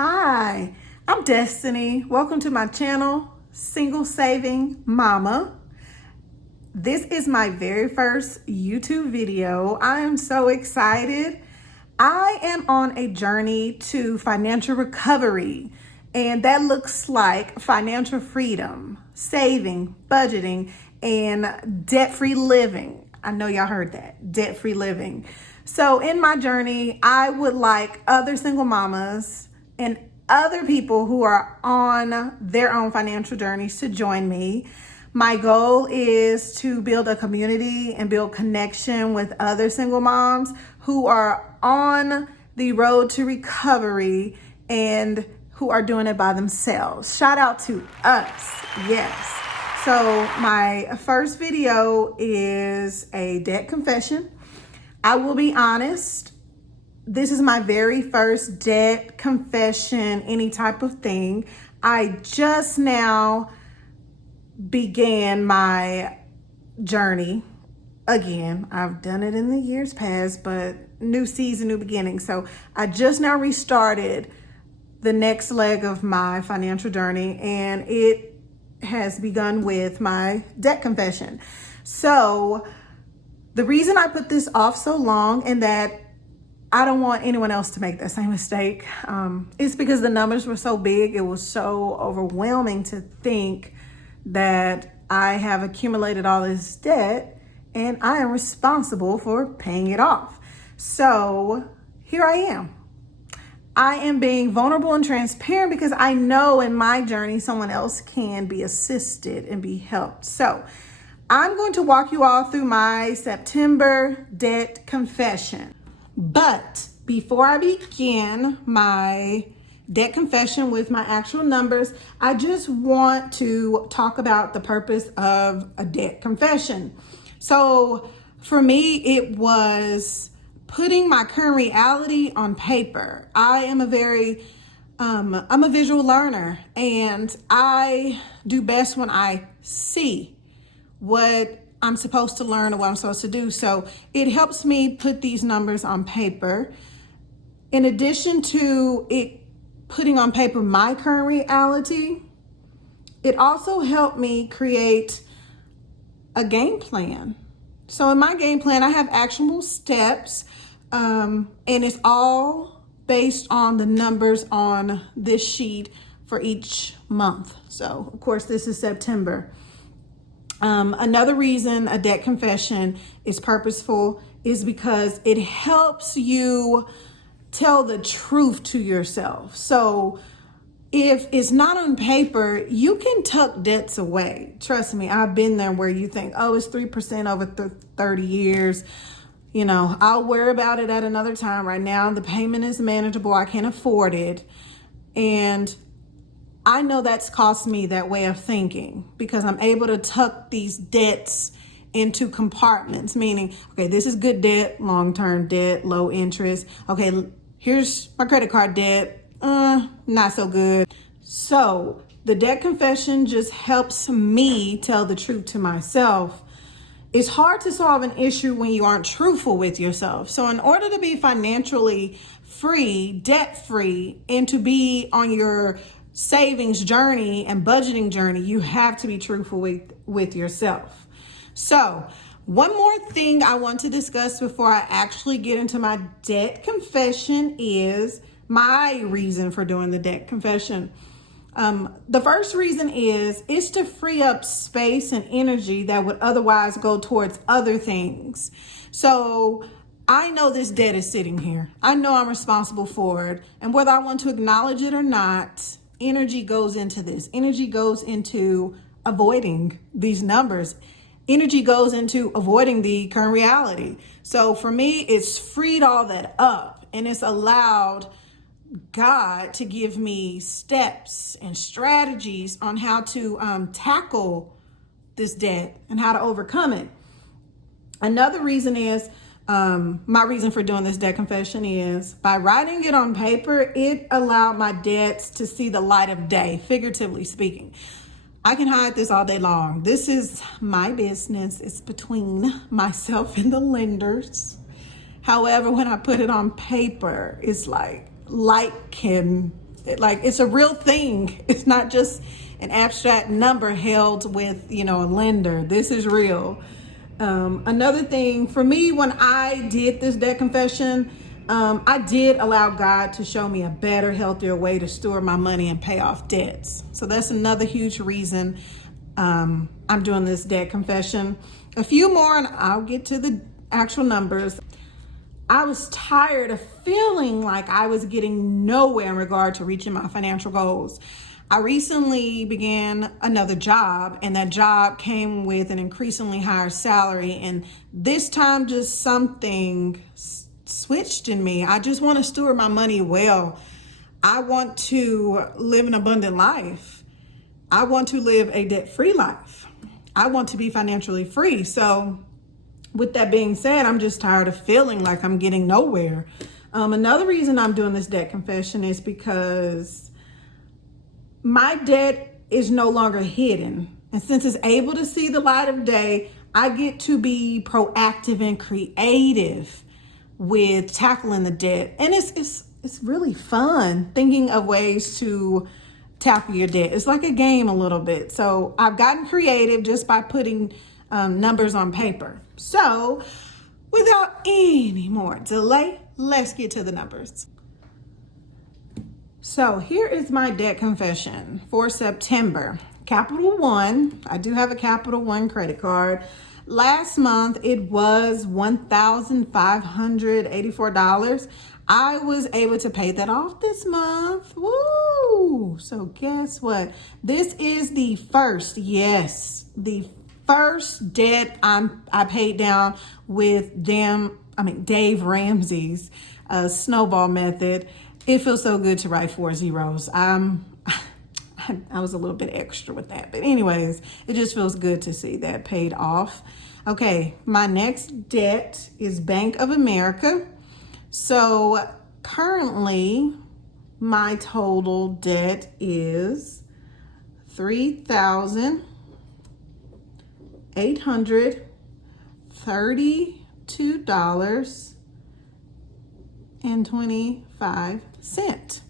Hi, I'm Destiny. Welcome to my channel, Single Saving Mama. This is my very first YouTube video. I am so excited. I am on a journey to financial recovery, and that looks like financial freedom, saving, budgeting, and debt-free living. I know y'all heard that, debt-free living. So in my journey, I would like other single mamas and other people who are on their own financial journeys to join me. My goal is to build a community and build connection with other single moms who are on the road to recovery and who are doing it by themselves. Shout out to us, yes. So my first video is a debt confession. I will be honest, this is my very first debt confession, any type of thing. I just now began my journey again. I've done it in the years past, but new season, new beginning. So I just now restarted the next leg of my financial journey, and it has begun with my debt confession. So the reason I put this off so long, and that I don't want anyone else to make that same mistake, is because the numbers were so big. It was so overwhelming to think that I have accumulated all this debt and I am responsible for paying it off. So here I am. I am being vulnerable and transparent because I know in my journey someone else can be assisted and be helped. So I'm going to walk you all through my September debt confession. But before I begin my debt confession with my actual numbers, I just want to talk about the purpose of a debt confession. So for me, it was putting my current reality on paper. I'm a visual learner, and I do best when I see what I'm supposed to learn or what I'm supposed to do. So it helps me put these numbers on paper. In addition to it putting on paper my current reality, it also helped me create a game plan. So in my game plan, I have actionable steps, and it's all based on the numbers on this sheet for each month. So of course, this is September. Another reason a debt confession is purposeful is because it helps you tell the truth to yourself. So if it's not on paper, you can tuck debts away. Trust me, I've been there where you think, oh, it's 3% over 30 years. You know, I'll worry about it at another time. Right now, the payment is manageable. I can afford it. And I know that's cost me that way of thinking because I'm able to tuck these debts into compartments, meaning, okay, this is good debt, long-term debt, low interest. Okay, here's my credit card debt, not so good. So the debt confession just helps me tell the truth to myself. It's hard to solve an issue when you aren't truthful with yourself. So in order to be financially free, debt-free, and to be on your savings journey and budgeting journey, you have to be truthful with yourself. So one more thing I want to discuss before I actually get into my debt confession is my reason for doing the debt confession. The first reason is to free up space and energy that would otherwise go towards other things. So I know this debt is sitting here. I know I'm responsible for it. And whether I want to acknowledge it or not, energy goes into this. Energy goes into avoiding these numbers. Energy goes into avoiding the current reality. So for me, it's freed all that up, and it's allowed God to give me steps and strategies on how to tackle this debt and how to overcome it. Another reason is, my reason for doing this debt confession is by writing it on paper, it allowed my debts to see the light of day, figuratively speaking. I can hide this all day long. This is my business. It's between myself and the lenders. However, when I put it on paper, it's like light can Like, it's a real thing. It's not just an abstract number held with, a lender. This is real. Another thing for me, when I did this debt confession, I did allow God to show me a better, healthier way to steward my money and pay off debts. So that's another huge reason I'm doing this debt confession. A few more and I'll get to the actual numbers. I was tired of feeling like I was getting nowhere in regard to reaching my financial goals. I recently began another job, and that job came with an increasingly higher salary. And this time, just something switched in me. I just want to steward my money well. I want to live an abundant life. I want to live a debt-free life. I want to be financially free. So with that being said, I'm just tired of feeling like I'm getting nowhere. Another reason I'm doing this debt confession is because my debt is no longer hidden. And since it's able to see the light of day, I get to be proactive and creative with tackling the debt. And it's really fun thinking of ways to tackle your debt. It's like a game a little bit. So I've gotten creative just by putting numbers on paper. So without any more delay, let's get to the numbers. So here is my debt confession for September. Capital One, I do have a Capital One credit card. Last month, it was $1,584. I was able to pay that off this month. Woo! So guess what? This is the first debt I paid down with Dave Ramsey's snowball method. It feels so good to write 4 zeros. I was a little bit extra with that. But anyways, it just feels good to see that paid off. Okay, my next debt is Bank of America. So currently, my total debt is $3,832.25.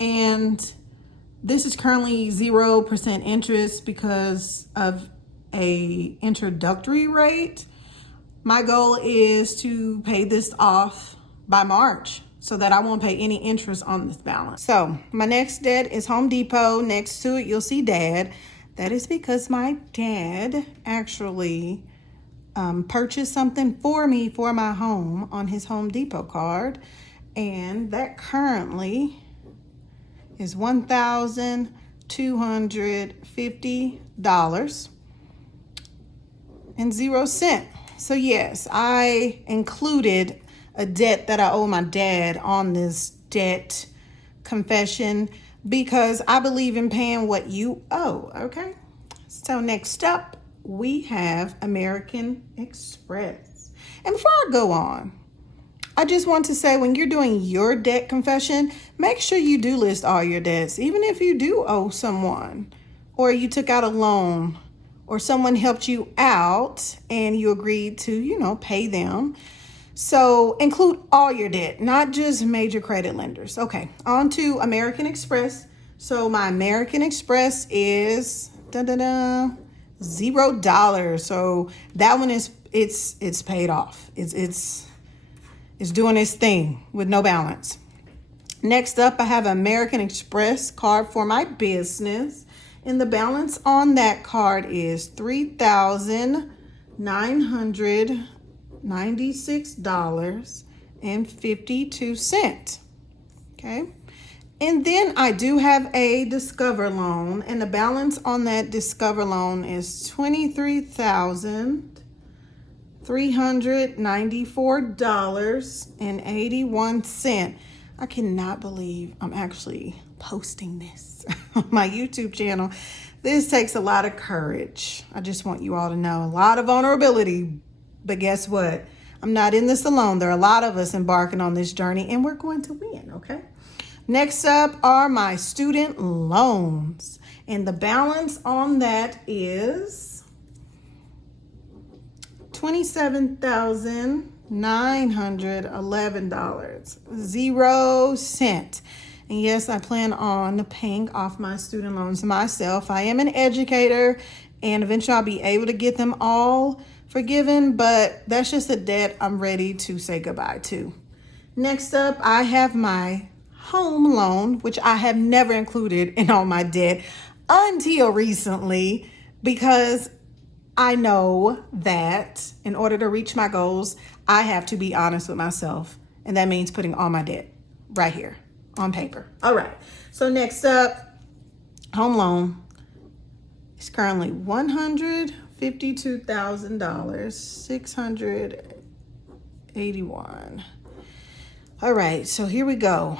And this is currently 0% interest because of a introductory rate. My goal is to pay this off by March so that I won't pay any interest on this balance. So my next debt is Home Depot. Next to it, you'll see Dad. That is because my dad actually purchased something for me for my home on his Home Depot card. And that currently is $1,250.00. So yes, I included a debt that I owe my dad on this debt confession because I believe in paying what you owe, okay? So next up, we have American Express. And before I go on, I just want to say, when you're doing your debt confession, make sure you do list all your debts, even if you do owe someone, or you took out a loan, or someone helped you out and you agreed to, pay them. So include all your debt, not just major credit lenders. Okay, on to American Express. So my American Express is $0. So that one it's paid off. It's doing its thing with no balance. Next up, I have American Express card for my business. And the balance on that card is $3,996.52. Okay. And then I do have a Discover loan, and the balance on that Discover loan is $23,394.81. I cannot believe I'm actually posting this on my YouTube channel. This takes a lot of courage. I just want you all to know, a lot of vulnerability. But guess what? I'm not in this alone. There are a lot of us embarking on this journey, and we're going to win, okay? Next up are my student loans. And the balance on that is $27,911.00. And yes, I plan on paying off my student loans myself. I am an educator, and eventually I'll be able to get them all forgiven, but that's just a debt I'm ready to say goodbye to. Next up, I have my home loan, which I have never included in all my debt until recently, because I know that in order to reach my goals, I have to be honest with myself. And that means putting all my debt right here on paper. All right. So next up, home loan is currently $152,000, 681. All right. So here we go.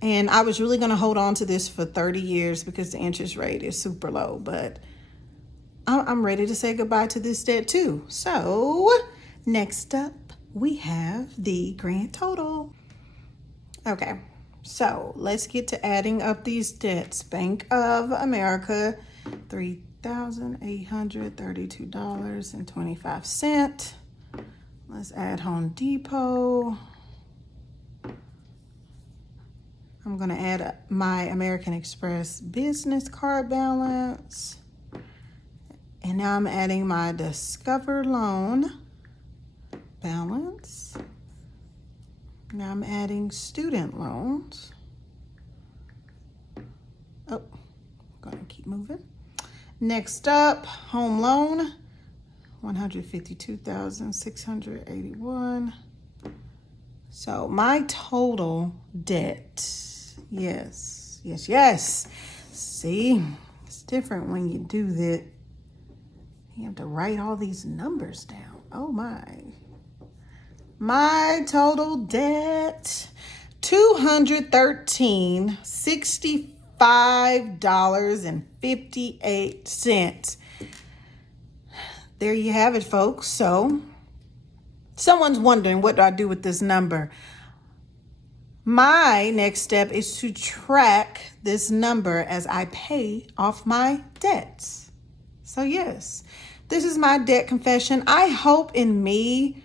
And I was really going to hold on to this for 30 years because the interest rate is super low, but I'm ready to say goodbye to this debt too. So next up, we have the grand total. Okay, so let's get to adding up these debts. Bank of America, $3,832.25. Let's add Home Depot. I'm gonna add my American Express business card balance. And now I'm adding my Discover loan balance. Now I'm adding student loans. Oh, I'm gonna keep moving. Next up, home loan, $152,681. So my total debt, yes. See, it's different when you do that. You have to write all these numbers down. Oh my. My total debt, $213,65.58. There you have it, folks. So someone's wondering, what do I do with this number? My next step is to track this number as I pay off my debts. So yes, this is my debt confession. I hope in me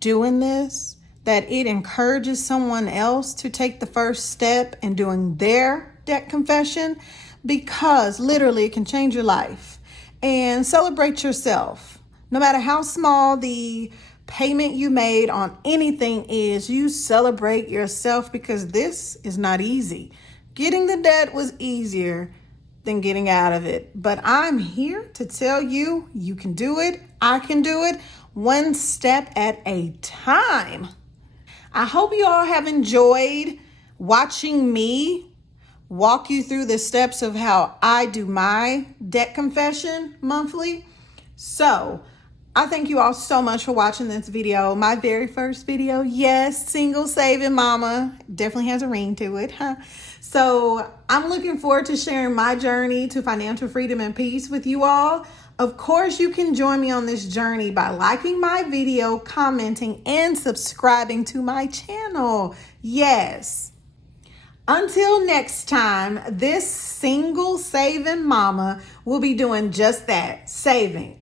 doing this that it encourages someone else to take the first step in doing their debt confession, because literally it can change your life. And celebrate yourself. No matter how small the payment you made on anything is, you celebrate yourself, because this is not easy. Getting the debt was easier than getting out of it. But I'm here to tell you, you can do it. I can do it, one step at a time. I hope you all have enjoyed watching me walk you through the steps of how I do my debt confession monthly. So I thank you all so much for watching this video. My very first video. Yes, single saving mama. Definitely has a ring to it, huh? So I'm looking forward to sharing my journey to financial freedom and peace with you all. Of course, you can join me on this journey by liking my video, commenting, and subscribing to my channel. Yes. Until next time, this single saving mama will be doing just that, saving.